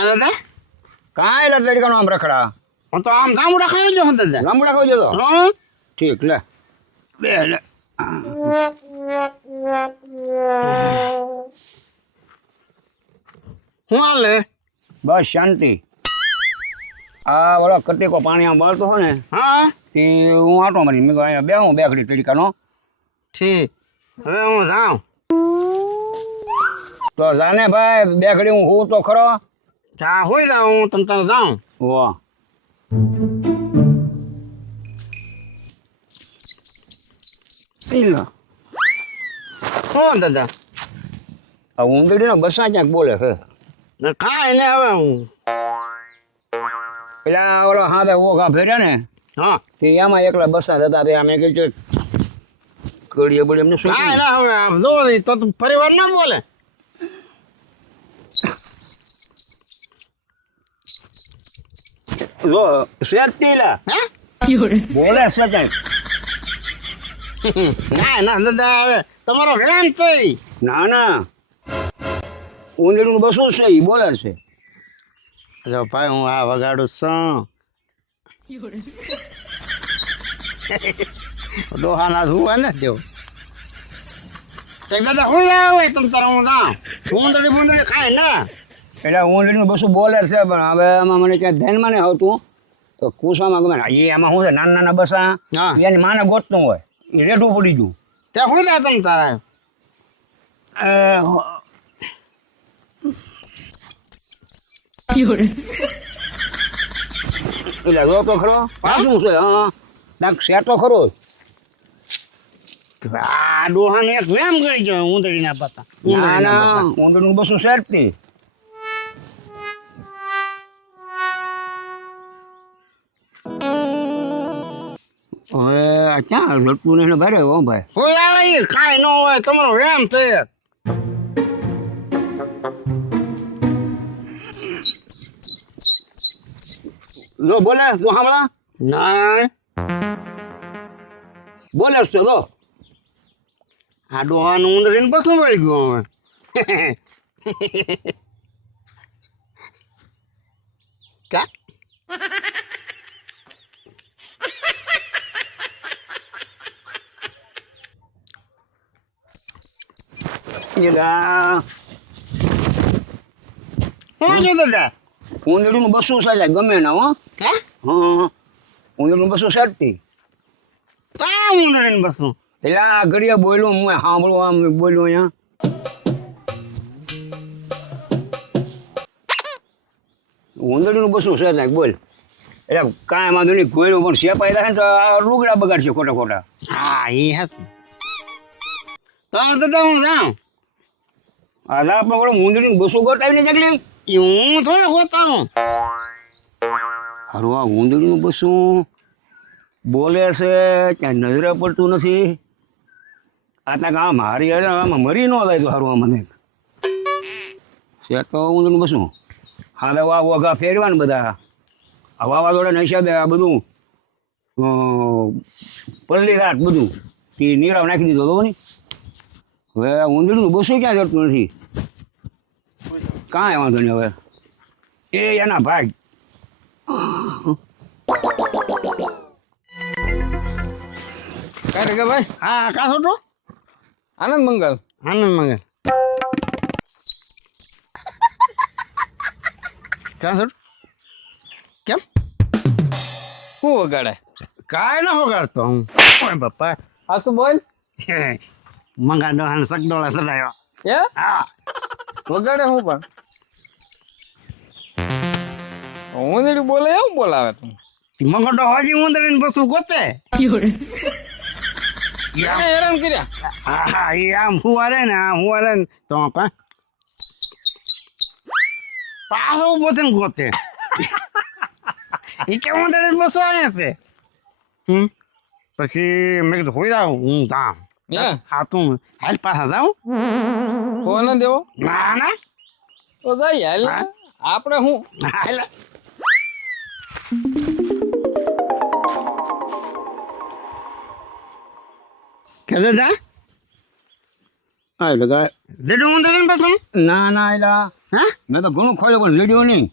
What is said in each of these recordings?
ક્યાં દાદા કાંઈ એટલે તડકાનો આમ રખડા હું તો આમ ગામડા ખાઈ ગયો દાદા ગામડા ખાઈ જતો હા ઠીક લે બે લે હું હાલે બસ શાંતિ આ ઓલો કટીકો પાણી આમ બળતો હોય ને હા તે હું આટો મારી મેં કહ્યું અહીંયા બે હું બે ઘડી તડકાનો ઠીક હવે હું જાઉં તો જાને ભાઈ બે ઘડી હું હોઉં તો ખરો ચા હોય જાઉં હું તમ તારે જાઉં વાહ શું દાદા આ ઊંધડી બસા ક્યાંક બોલે છે ને ખાય ને હવે હું પેલા ઓલો હાથે ઓઘા ફેર્યા ને હા તે એમાં એકલા બસા જતા તે અમે કહ્યું કડીએ બળી એમને શું ખાય ને હવે આમ જો તો પરિવાર ના બોલે જો શેરતીલા હે બોલે છે ક્યાંક ના ના દાદા હવે તમારો વેમ છે ના ના ઊંધડીનું બસું છે એ બોલે છે જો ભાઈ હું આ વગાડું છું ડોહાના ધુવા ને દેવ દાદા હું આવે તમ તારે હું ના ઊંધડી બુંદડી ખાય ને એટલે ઊંધડીનું બસું બોલે છે પણ હવે એમાં મને ક્યાંય ધ્યાનમાં નહીં આવતું તો કૂસામાં ગમે એ એમાં શું છે નાના નાના બસા હા એની માને ગોતતું હોય એ રેઠું પડી ગયું ત્યાં હું લે તમ તારે એટલે રો તો ખરો પાછું છે હા નાક સેટો ખરો આ ડોહાને એક વેમ ગઈ ગયો ઊંધડીના પત્તા ના ના ઊંધડીનું બસું સેટતી હવે આ ક્યાં લટકું ને ભારે હો ભાઈ હું આવે ઈ ખાય ન હોય તમારો વેમ છે જો બોલે તો સાંભળા ના બોલે છે તો આ ડોહાનું ઊંધડીને બસું વળી ગયું હવે કા હું જો દાદા ઊંધડીનું બસું છે ગમે ના હો કા હા ઊંધડીનું બસું સેટતી કા ઊંધડીને બસું એટલે આ ઘડીએ બોલ્યું હું સાંભળું આમ બોલ્યું અહીંયા ઊંધડીનું બસું છે સાહેબ બોલ એટલે કાંઈ વાંધો નહીં કોઈનું પણ સેપાઈ થાય ને તો આ લુગડા બગાડશે ખોટા ખોટા હા એ હશે તો દાદા હું જાઉં આધા આપણે બોલો ઊંધડીનું બસું ગોટાવીને જગલી એ હું થોડો હોતા હું હારું આ ઊંધડીનું બસું બોલે છે ક્યાં નજરે પડતું નથી આ ત્યાં આમ હારી આમાં મરી ન જાય તો સારું આ મને છે તો ઊંધડીનું બસું હાલે વા વઘા ફેરવા ને બધા આ વાવાઝોડાના હિસાબે આ બધું પલ્લી રાત બધું તે નીરાવ નાખી દીધો હતો ને હવે ઊંધડીનું બસું ક્યાં જડતું નથી કાંઈ વાંધો નહીં હવે એ એના ભાગ કાંઈ કે ભાઈ હા કા છોટો આનંદ મંગલ આનંદ મંગલ ક્યાં છોટો કેમ શું વગાડે કાંઈ ના વગાડતો હું ઓય બાપા આ શું બોલ મંગા ડોહાને સગડોળા ચડાયો એ હા વગાડે હું પણ ઊંધડી બોલે એવું બોલાવે તું મંગો ડોહાજી ઊંધડીને બસું ગોતે એને હેરાન કર્યા હા હા એ આમ હુવારે ને તો પાછો ઉભો થઈને ગોતે એ કે ઊંધડીને બસું આવ્યા છે પછી મેં કીધું હોઈ જાઉં હું જામ હા તું હાલ પાછા જાઉં ફોન દેવો ના ના તો જાય હાલ ને. આપણે હું હાલ કે દાદા હા એટલે જેડું ઊંધડીને બસું ના ના એલા હા મેં તો ઘણું ખોલ્યું પણ રેડિયો નહીં.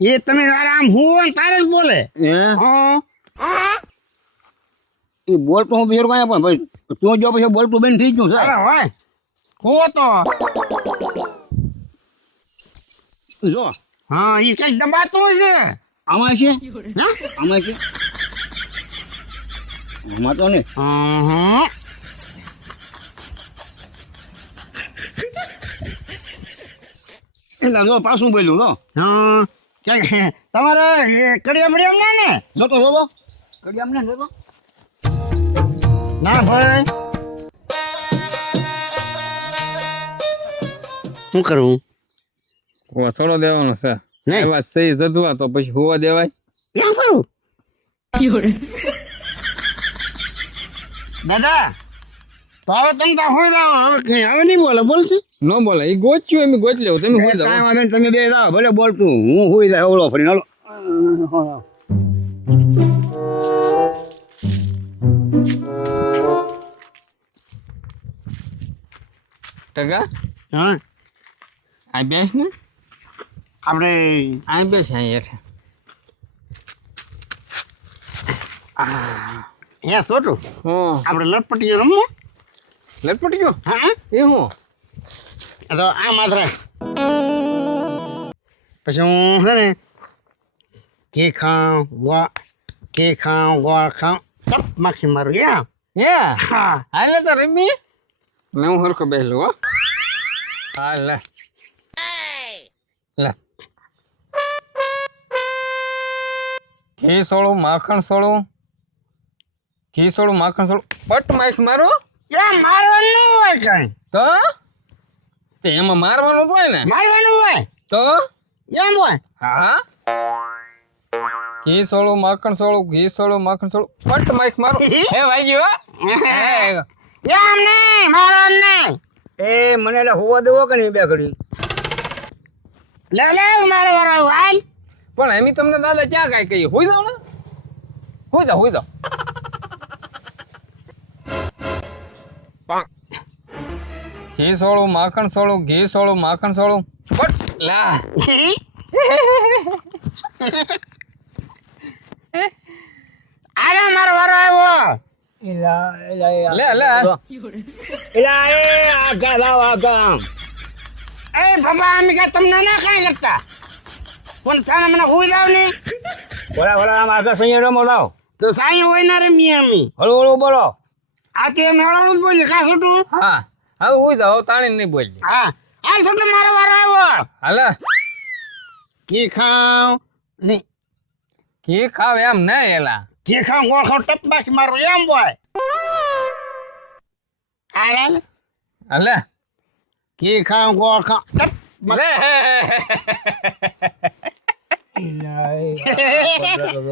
એ તમે તારે આમ હું ને તારે જ બોલે હે હા એ બોલતો હું બિચારો કાંઈ પણ ભાઈ તું જો પછી બોલતું બંધ થઈ ગયું અરે છે. હોય હો તો જો હા એ કઈ દબાતું છે આમાં છે હા આમાં છે આમાં તો નહીં. હા એટલે જો પાછું બોલ્યું જો હા તમારે કડિયા બડિયા ના ને જોતો જોતો કરી આમને જોતો ના ભાઈ શું કરું થોડો દેવાનો છે નહીં. એવા સહી જતવા તો પછી હોવા દેવાય. એમ કરું દાદા તો હવે તમે તો હોય જાઓ હવે કઈ હવે નહીં બોલે બોલશે ન બોલે એ ગોચ્યું એમ ગોચ લેવું તમે હોઈ કાંઈ જાઓ. વાંધો નહીં, તમે બે જાઓ ભલે બોલતું હું હોઈ જાય ઓલો ફરીને હાલો. ટકા હા આ બેસ ને આપણે આ બેસ અહીં હેઠે. અહીંયા છોટું હા આપણે લટપટીઓ રમવું લટપટી ગયો હા એ હું તો આ માત્ર પછી હું છે ને કે ખાઉં ગોળ ખાઉં ટપ માખી મારું યા હે હા હાલે તો રમી ને હું હરખો બેસલો હો. હા લે લે ઘી સોળું માખણ સોળું ઘી સોળું માખણ સોળું પટ માખ મારો યા મારવાનું હોય કઈ તો તે એમાં મારવાનું હોય ને મારવાનું હોય તો એમ હોય હા ઘી સોળું માખણ સોળું ઘી સોળું માખણ સોળું પટ માખ મારો હે વાગ્યું હો. હે. એમ નહીં મારવાનું નહીં એ મને એટલે હોવા દેવો કે નહીં બે ઘડી લે મારે વાળો હાલ પણ એમ તમને દાદા ક્યાં કાંઈ કહીએ હોઈ જાવ ને હોઈ જાઓ હોઈ જાઓ. ઘી સોળું માખણ સોળું ઘી સોળું માખણ સોળું બટ લા અરે મારો વારો આવ્યો લે લે આગા લાવ આગા એ બાબા અમે કાંઈ તમને ના કાંઈ લગતા પણ તમે મને હુઈ જાવ ને બોલા બોલા આમ આગા સૈયા રમો લાવ તો સાંઈ હોય ના રમીએ અમે હળવું હળવું બોલો આથી અમે હળવું જ બોલીએ કાં છોટું હા હવે હોઈ જાઓ તાણી નહીં બોલી હા હાલ છોટું મારો વારો આવ્યો હાલે ઘી ખાઉં ને ઘી ખાવ એમ નહીં એલા ઘી ખાઉં ગોળ ખાઉં ટપ બાકી મારું એમ હોય હાલ હાલે ઘી ખાઉં ગોળ ખાઉં ટપ લે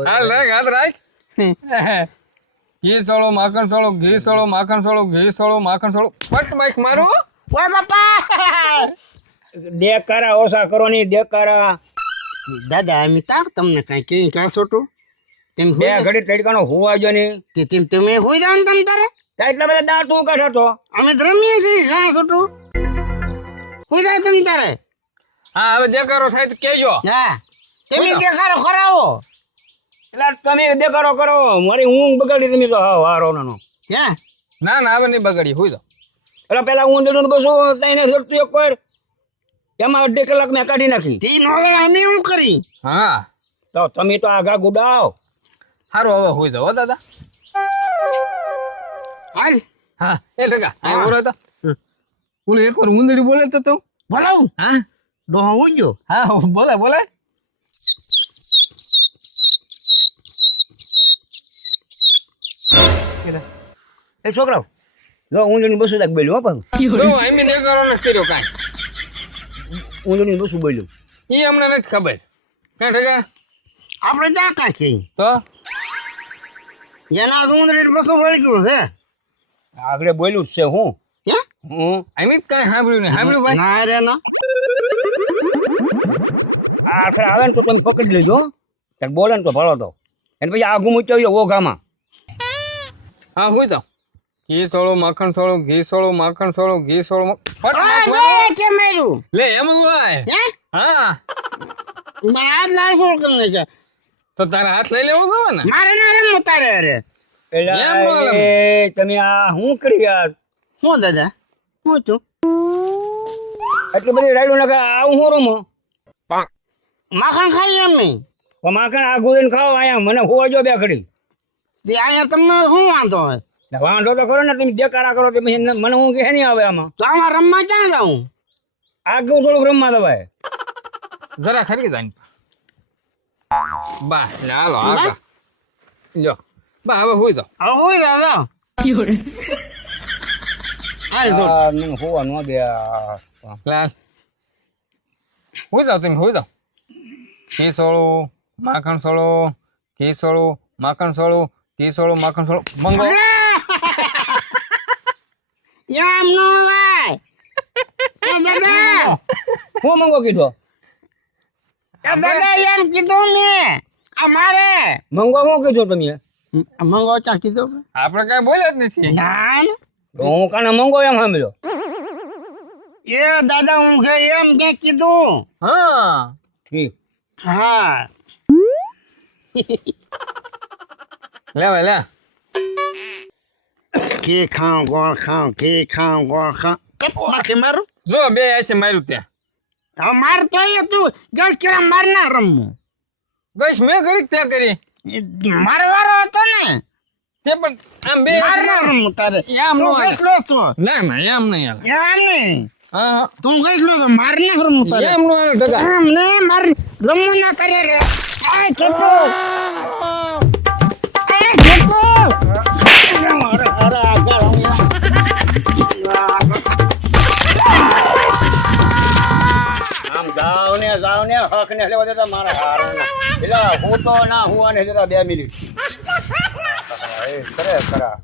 હાલ રાખ હાથ રાખ ઘી સોળો માખણ સોળો ઘી સોળો માખણ સોળો ઘી સોળો માખણ સોળો પટ માઈક મારું ઓય બાપા દેકારા ઓછા કરો નહીં દેકારા દાદા અમે તાર તમને કાંઈ કઈ કાં છોટું તેમ બે ઘડી તડકાનો હોવા જો નહીં તેમ તમે હોઈ જાવ ને તમ તારે ત્યાં એટલા બધા દાંત હું કાઢો તો અમે તો રમીએ છીએ કાં છોટું હોઈ જાવ તમ તારે હા હવે દેખાડો થાય તો કેજો હા તમે હોઈ જાઓ. દેખાડો ખરાવો એટલે તમે દેકારો કરો મારી ઊંઘ બગાડી તમે તો હા વારો નાનો હે ના ના હવે નહીં બગાડી હોઈ જાઓ એટલે પેલા હું દેડું બસું તઈને સરતું એક વાર એમાં 1.5 કલાક મેં કાઢી નાખી તી નો અમે એવું કરી હા તો તમે તો આગા ગુડાવ સારું હવે હોઈ જાઓ હો દાદા હાલ હા એ ટકા અહીં બોલો તો બોલો એકવાર ઉંદડી બોલે તો તું બોલાવું હા ડોહો ઉજો હા બોલે બોલે એ છોકરાઓ જો ઊંધણી બસું તક બોલ્યું હો પણ જો એમ દેખાડો નથી કર્યો કાંઈ ઊંધણી બસું બોલ્યું એ અમને નથી ખબર કાંઈ ટકા આપણે જા કાંઈ કહી તો એના ઉંદરી બસો વળી ગયું છે આગળ બોલ્યું જ છે હું હે હું એમ જ કાંઈ સાંભળ્યું નહીં સાંભળ્યું ભાઈ ના રે ના આખરે આવે ને તો તમે પકડી લેજો ત્યારે બોલે ને તો ભળો તો એને પછી આગું મૂક્યો ઓઘામાં હા હોઈ જાઓ ઘી સોળો માખણ સોળો ઘી સોળો માખણ સોળો ઘી સોળો ફટ ઓય, નાખવાનો. બે છે માર્યું. લે એમ જ હોય. હે? હા મને હાથ લાલ સોળ કરી નાખ્યા. તો તારે હાથ લઈ લેવો જોઈએ ને. મારે ના રમવું તારે અરે. એમ નો હાલે. એ તમે આ શું કરી યાર હું દાદા હું છું એટલી બધી રાયડું નાખે આવું હું રમો માખણ ખાઈ એમ નહીં. માખણ આ ગોળીને ખાઓ અહીંયા મને હોવા જો બે ઘડી તે અહીંયા તમને શું વાંધો હોય? વાંધો તો કરો ને તમે દેખાડા કરો તો પછી મને હું કે નહીં આવે આમાં તો આમાં રમવા ક્યાં જાઉં? આગળ થોડુંક રમવા દવાય જરા ખરી જાય બા ને હાલો આગળ લ્યો બા હવે હુઈ જાઓ. હવે હોય દાદા હાલ તો. આ મને હોવા ન દે આ. લાલ હુઈ જાઓ તમે હુઈ જાઓ. ઘી સોળું માખણ સોળું ઘી સોળું માખણ સોળું ઘી સોળું માખણ સોળું મંગો. એમ નો હોય. એ દાદા હું મંગો કીધો એ દાદા એમ કીધું મેં. આ મારે મંગો શું કીધો તમે મંગો ચા કીધું? આપણે કઈ બોલ્યા જ નથી. ના ને. તો હું કાને મંગો એમ સાંભળ્યો એ દાદા હું કે એમ કે કીધું. હા ઠીક હા લે ભાઈ લે ઘી ખાઉં ગોળ ખાઉં ઘી ખાઉં ગોળ ખાઉં. બાકી મારું જો બે છે માર્યું ત્યાં હવે માર તો એ તું ગેસ કે માર ના રમવું. બસ મેં કરી ત્યાં કરી મારો વારો હતો ને. તે પણ આમ બે માર ના રમવું તારે. એમ નો તું હાલે. ગેસલો છો. ના ના એમ નહીં હાલે. એમ નહીં. હા તું ગેસલો છો. માર ના રમવું તારે. એમ નો હાલે ટકા. એમ ને માર રમવું ના કરે રે. આય છોટુ. આય છોટુ. આમ જાવ ને હક ને લેવા દેતા મારા હારા એટલે હું તો ના હું અને જરા 2 મિનિટ કરે ખરા